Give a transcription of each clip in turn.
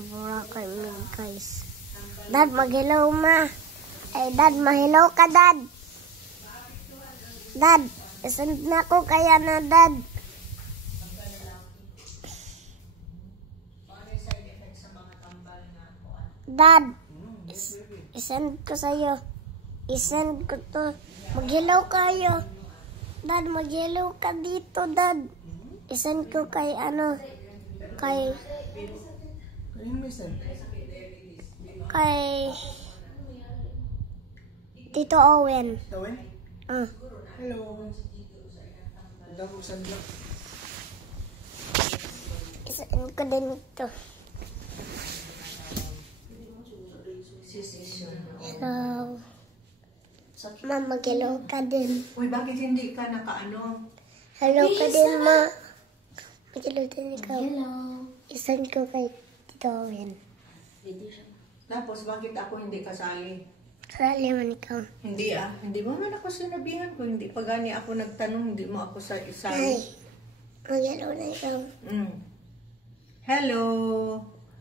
Boracay mi guys. Dad, mag-hello ma. Ay, Dad, ma-hello ka, Dad. Dad, isend na ko kaya na, Dad. Dad, isend ko sa'yo. Isend ko to. Mag-hello kayo. Dad, mag-hello ka dito, Dad. Isend ko kay kay Tito Owen. Owen? Hello. Isend ko din ito. Hello. Ma, mag-hello ka din. Uy, bakit hindi ka nakaano? Hello ka din, ma. Mag-hello din ikaw. Hello. Isend ko kay Tito Owen. Tapos, bakit ako hindi kasali? Sali man ikaw. Hindi Hindi mo man ako sinabihan ko. Hindi pa gani ako nagtanong. Hindi mo ako Ay, isali. mag-hello na ikaw. Hello.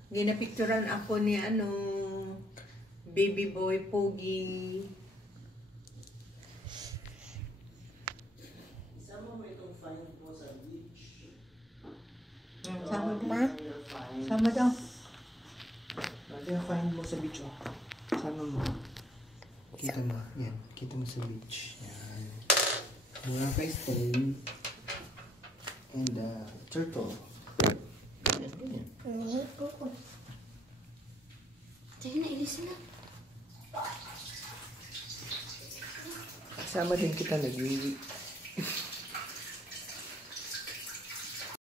Ginapicturan ako ni baby boy Pogi. Sama daw. Ma? Sama daw. Lagi ang find mo sa beach, oh. Sama mo. Kita mo. Yan. Kita mo sa beach. Yan. Boracay stone. And turtle. Yan, ganyan. Sige na, ilis na. Kasama din kita nag-iwi.